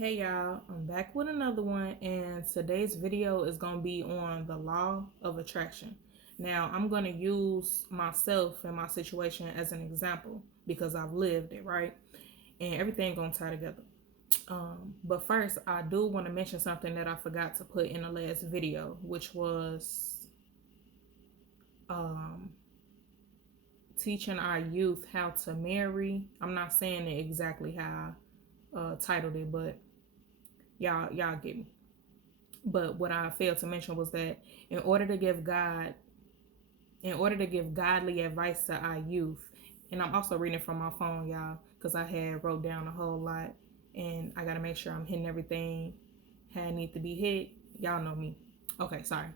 Hey y'all, I'm back with another one, and today's video is going to be on the law of attraction. Now, I'm going to use myself and my situation as an example because I've lived it, right? And everything going to tie together. But first, I do want to mention something that I forgot to put in the last video, which was teaching our youth how to marry. I'm not saying it exactly how I titled it, but y'all get me. But what I failed to mention was that in order to give godly advice to our youth, and I'm also reading from my phone, y'all, because I had wrote down a whole lot, and I gotta make sure I'm hitting everything how it need to be hit. Y'all know me. Okay, sorry.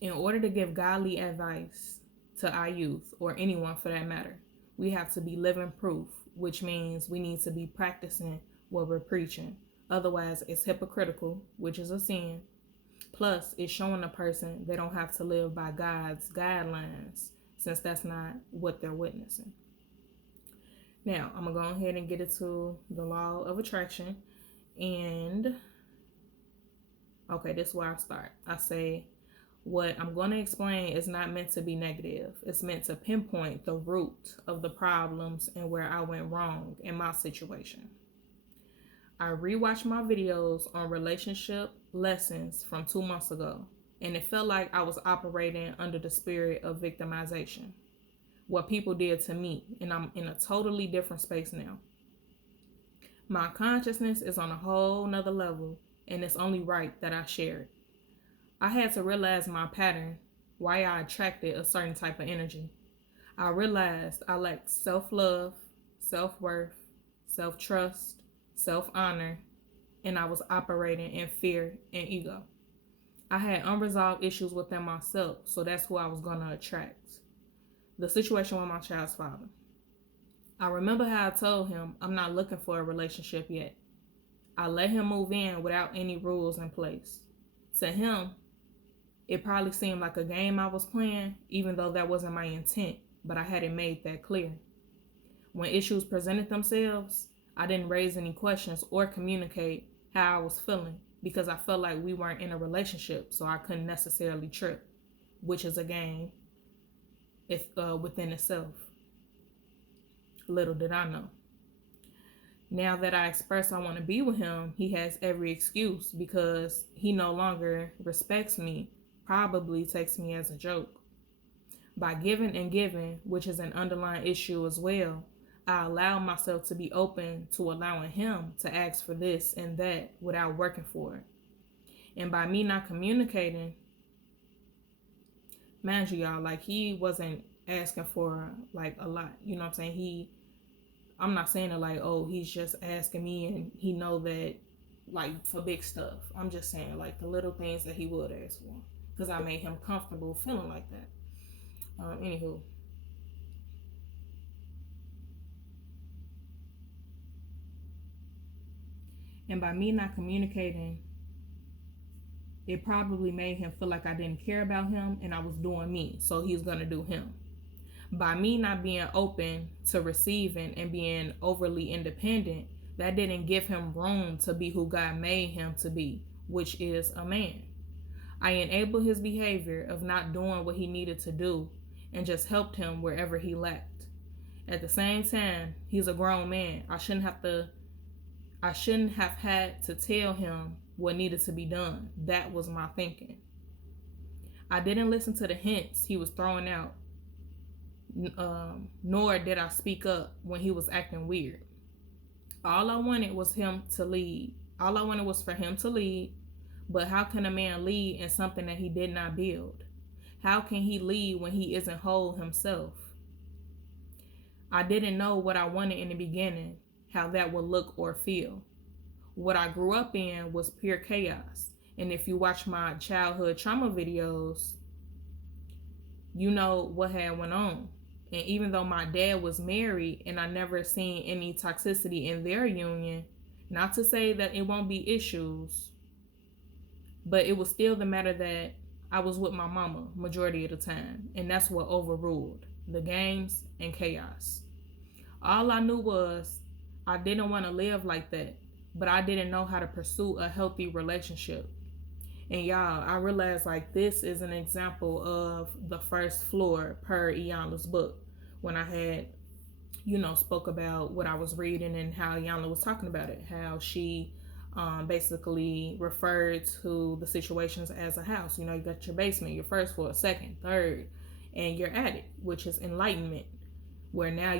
In order to give godly advice to our youth, or anyone for that matter, we have to be living proof, which means we need to be practicing what we're preaching. Otherwise, it's hypocritical, which is a sin. Plus, it's showing a person they don't have to live by God's guidelines, since that's not what they're witnessing. Now, I'm going to go ahead and get into the law of attraction. And, okay, this is where I start. I say, what I'm going to explain is not meant to be negative. It's meant to pinpoint the root of the problems and where I went wrong in my situation. I rewatched my videos on relationship lessons from 2 months ago, and it felt like I was operating under the spirit of victimization. What people did to me, and I'm in a totally different space now. My consciousness is on a whole nother level, and it's only right that I share it. I had to realize my pattern, why I attracted a certain type of energy. I realized I lacked self-love, self-worth, self-trust, self-honor, and I was operating in fear and ego. I had unresolved issues within myself, so that's who I was going to attract. The situation with my child's father. I remember how I told him I'm not looking for a relationship yet. I let him move in without any rules in place. To him, it probably seemed like a game I was playing, even though that wasn't my intent, but I hadn't made that clear. When issues presented themselves, I didn't raise any questions or communicate how I was feeling because I felt like we weren't in a relationship, so I couldn't necessarily trip, which is a game within itself. Little did I know. Now that I express I want to be with him, he has every excuse because he no longer respects me, probably takes me as a joke. By giving and giving, which is an underlying issue as well, I allow myself to be open to allowing him to ask for this and that without working for it. And by me not communicating, mind you, y'all, like he wasn't asking for like a lot. You know what I'm saying? I'm not saying it like, oh, he's just asking me and he know that like for big stuff. I'm just saying like the little things that he would ask for because I made him comfortable feeling like that. Anywho. And by me not communicating, it probably made him feel like I didn't care about him and I was doing me, so he's going to do him. By me not being open to receiving and being overly independent, that didn't give him room to be who God made him to be, which is a man. I enabled his behavior of not doing what he needed to do and just helped him wherever he lacked. At the same time, he's a grown man. I shouldn't have had to tell him what needed to be done. That was my thinking. I didn't listen to the hints he was throwing out, nor did I speak up when he was acting weird. All I wanted was him to lead. All I wanted was for him to lead, but how can a man lead in something that he did not build? How can he lead when he isn't whole himself? I didn't know what I wanted in the beginning, how that would look or feel. What I grew up in was pure chaos. And if you watch my childhood trauma videos, you know what had went on. And even though my dad was married and I never seen any toxicity in their union, not to say that it won't be issues, but it was still the matter that I was with my mama majority of the time. And that's what overruled the games and chaos. All I knew was I didn't want to live like that, but I didn't know how to pursue a healthy relationship. And y'all, I realized like this is an example of the first floor per Iyanla's book. When I had, spoke about what I was reading and how Iyanla was talking about it, how she basically referred to the situations as a house. You got your basement, your first floor, second, third, and your attic, which is enlightenment, where now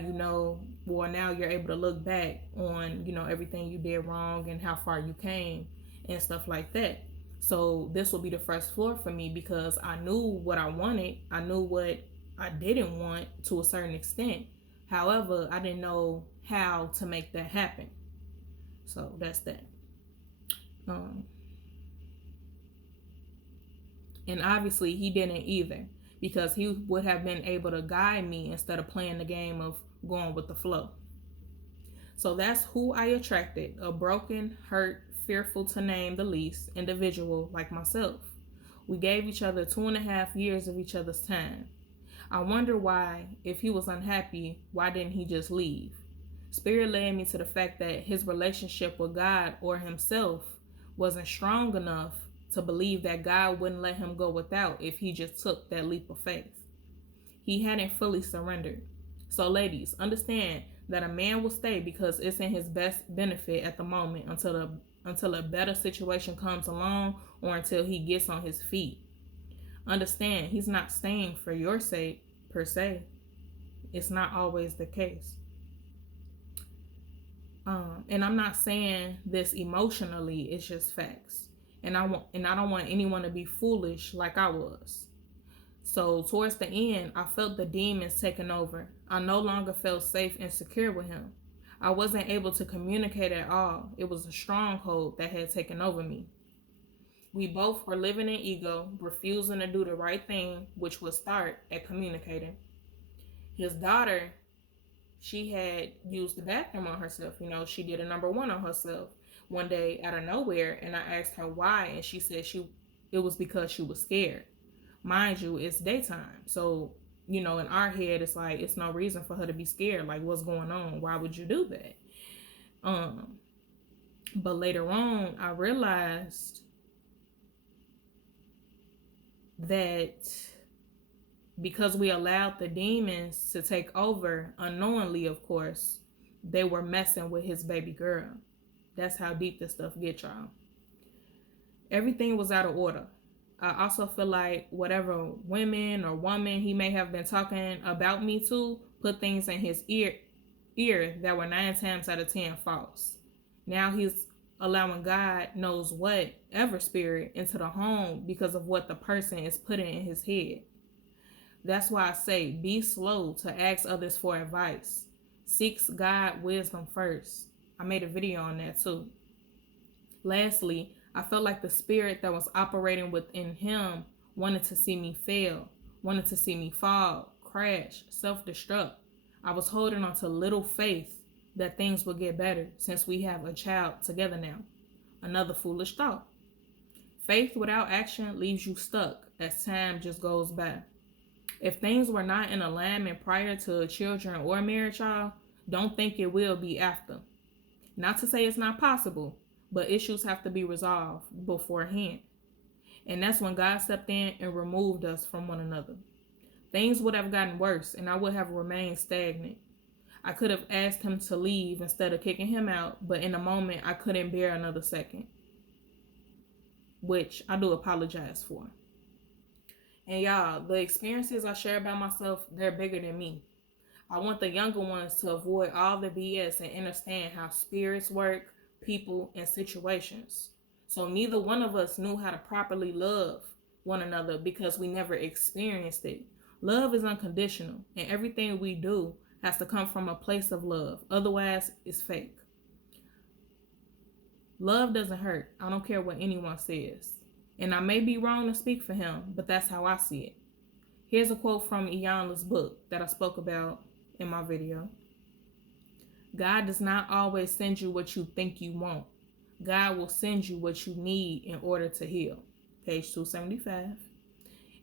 now you're able to look back on everything you did wrong and how far you came and stuff like that. So this will be the first floor for me because I knew what I wanted. I knew what I didn't want to a certain extent. However, I didn't know how to make that happen. So that's that. And obviously he didn't either, because he would have been able to guide me instead of playing the game of going with the flow. So that's who I attracted, a broken, hurt, fearful to name the least individual like myself. We gave each other 2.5 years of each other's time. I wonder why, if he was unhappy, why didn't he just leave? Spirit led me to the fact that his relationship with God or himself wasn't strong enough to believe that God wouldn't let him go without if he just took that leap of faith. He hadn't fully surrendered. So ladies, understand that a man will stay because it's in his best benefit at the moment until a better situation comes along or until he gets on his feet. Understand, he's not staying for your sake per se. It's not always the case. And I'm not saying this emotionally, it's just facts. And I don't want anyone to be foolish like I was. So towards the end, I felt the demons taking over. I no longer felt safe and secure with him. I wasn't able to communicate at all. It was a stronghold that had taken over me. We both were living in ego, refusing to do the right thing, which would start at communicating. His daughter, she had used the bathroom on herself. She did a number 1 on herself one day out of nowhere, and I asked her why, and she said it was because she was scared. Mind you, it's daytime, so in our head it's like it's no reason for her to be scared. Like, what's going on? Why would you do that? But later on I realized that because we allowed the demons to take over unknowingly, of course, they were messing with his baby girl. That's how deep this stuff gets, y'all. Everything was out of order. I also feel like whatever women or woman he may have been talking about me to put things in his ear that were 9 times out of 10 false. Now he's allowing God knows what ever spirit into the home because of what the person is putting in his head. That's why I say be slow to ask others for advice. Seek God wisdom first. I made a video on that too. Lastly, I felt like the spirit that was operating within him wanted to see me fail, wanted to see me fall, crash, self-destruct. I was holding on to little faith that things would get better since we have a child together now. Another foolish thought. Faith without action leaves you stuck as time just goes by. If things were not in alignment prior to children or marriage, y'all, don't think it will be after. Not to say it's not possible, but issues have to be resolved beforehand. And that's when God stepped in and removed us from one another. Things would have gotten worse and I would have remained stagnant. I could have asked him to leave instead of kicking him out, but in a moment I couldn't bear another second, which I do apologize for. And y'all, the experiences I share about myself, they're bigger than me. I want the younger ones to avoid all the BS and understand how spirits work, people, and situations. So neither one of us knew how to properly love one another because we never experienced it. Love is unconditional, and everything we do has to come from a place of love. Otherwise, it's fake. Love doesn't hurt. I don't care what anyone says. And I may be wrong to speak for him, but that's how I see it. Here's a quote from Iyanla's book that I spoke about in my video. God does not always send you what you think you want. God will send you what you need in order to heal. Page 275.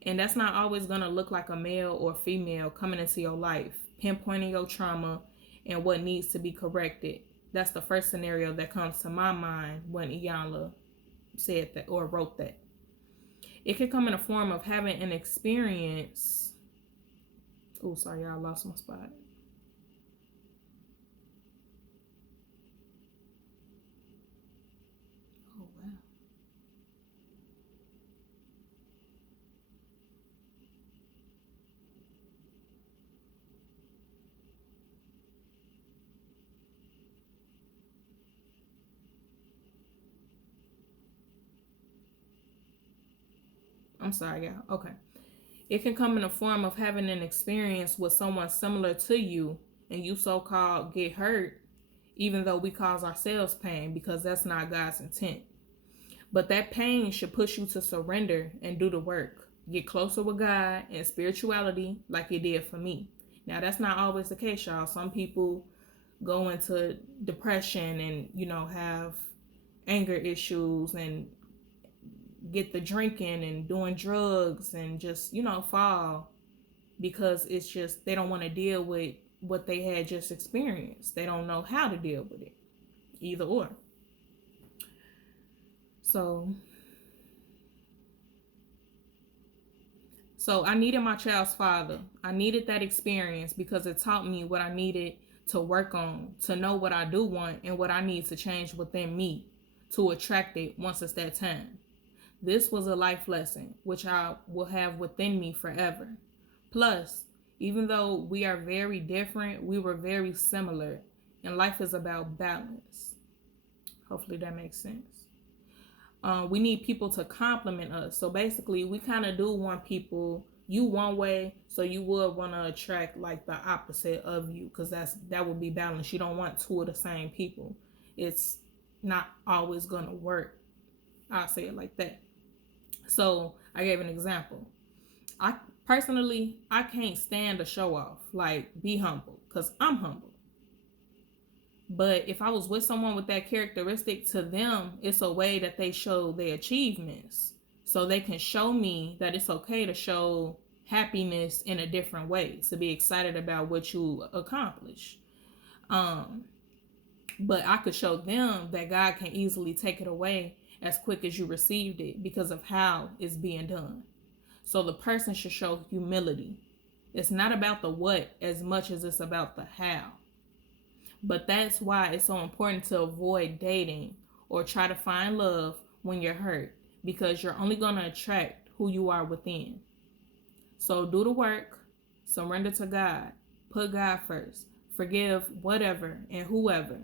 And that's not always going to look like a male or female coming into your life, pinpointing your trauma and what needs to be corrected. That's the first scenario that comes to my mind when Iyanla said that or wrote that. It could come in a form of having an experience. Oh, sorry, y'all, I lost my spot. Oh, wow. I'm sorry, y'all. Okay. It can come in the form of having an experience with someone similar to you and you so called get hurt, even though we cause ourselves pain, because that's not God's intent. But that pain should push you to surrender and do the work. Get closer with God and spirituality like it did for me. Now, that's not always the case, y'all. Some people go into depression and, have anger issues and get the drinking and doing drugs and just, fall because it's just they don't want to deal with what they had just experienced. They don't know how to deal with it. Either or. So I needed my child's father. I needed that experience because it taught me what I needed to work on, to know what I do want and what I need to change within me to attract it once it's that time. This was a life lesson, which I will have within me forever. Plus, even though we are very different, we were very similar, and life is about balance. Hopefully that makes sense. We need people to compliment us. So basically, we kind of do want people, you one way, so you would want to attract like the opposite of you, because that would be balance. You don't want two of the same people. It's not always going to work. I'll say it like that. So I gave an example. I can't stand a show off. Like, be humble, because I'm humble. But if I was with someone with that characteristic, to them, it's a way that they show their achievements. So they can show me that it's okay to show happiness in a different way, to be excited about what you accomplish. But I could show them that God can easily take it away as quick as you received it because of how it's being done. So the person should show humility. It's not about the what as much as it's about the how. But that's why it's so important to avoid dating or try to find love when you're hurt, because you're only going to attract who you are within. So do the work, surrender to God, put God first, forgive whatever and whoever,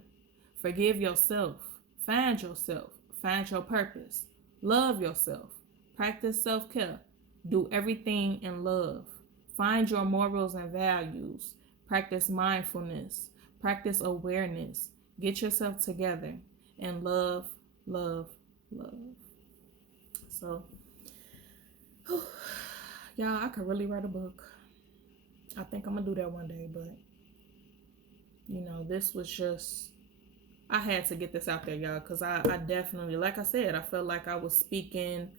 forgive yourself, find your purpose, love yourself, practice self-care, do everything in love, find your morals and values, practice mindfulness, practice awareness, get yourself together, and love, love, love. So, y'all, I could really write a book. I think I'm going to do that one day, but, this was just, I had to get this out there, y'all, because I definitely, like I said, I felt like I was speaking.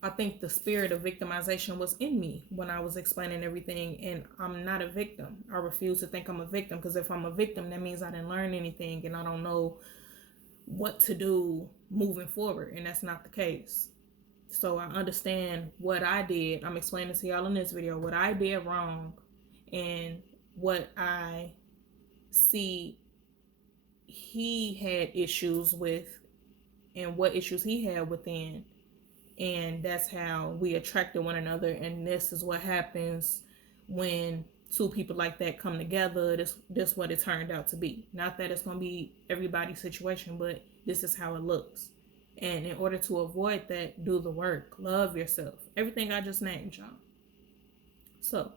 I think the spirit of victimization was in me when I was explaining everything, and I'm not a victim. I refuse to think I'm a victim, because if I'm a victim, that means I didn't learn anything and I don't know what to do moving forward, and that's not the case. So I understand what I did. I'm explaining to y'all in this video what I did wrong and what I see he had issues with and what issues he had within. And that's how we attracted one another. And this is what happens when two people like that come together. This what it turned out to be. Not that it's going to be everybody's situation, but this is how it looks. And in order to avoid that, do the work. Love yourself. Everything I just named, y'all. So,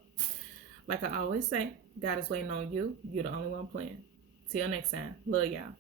like I always say, God is waiting on you. You're the only one playing. Till next time. Love y'all.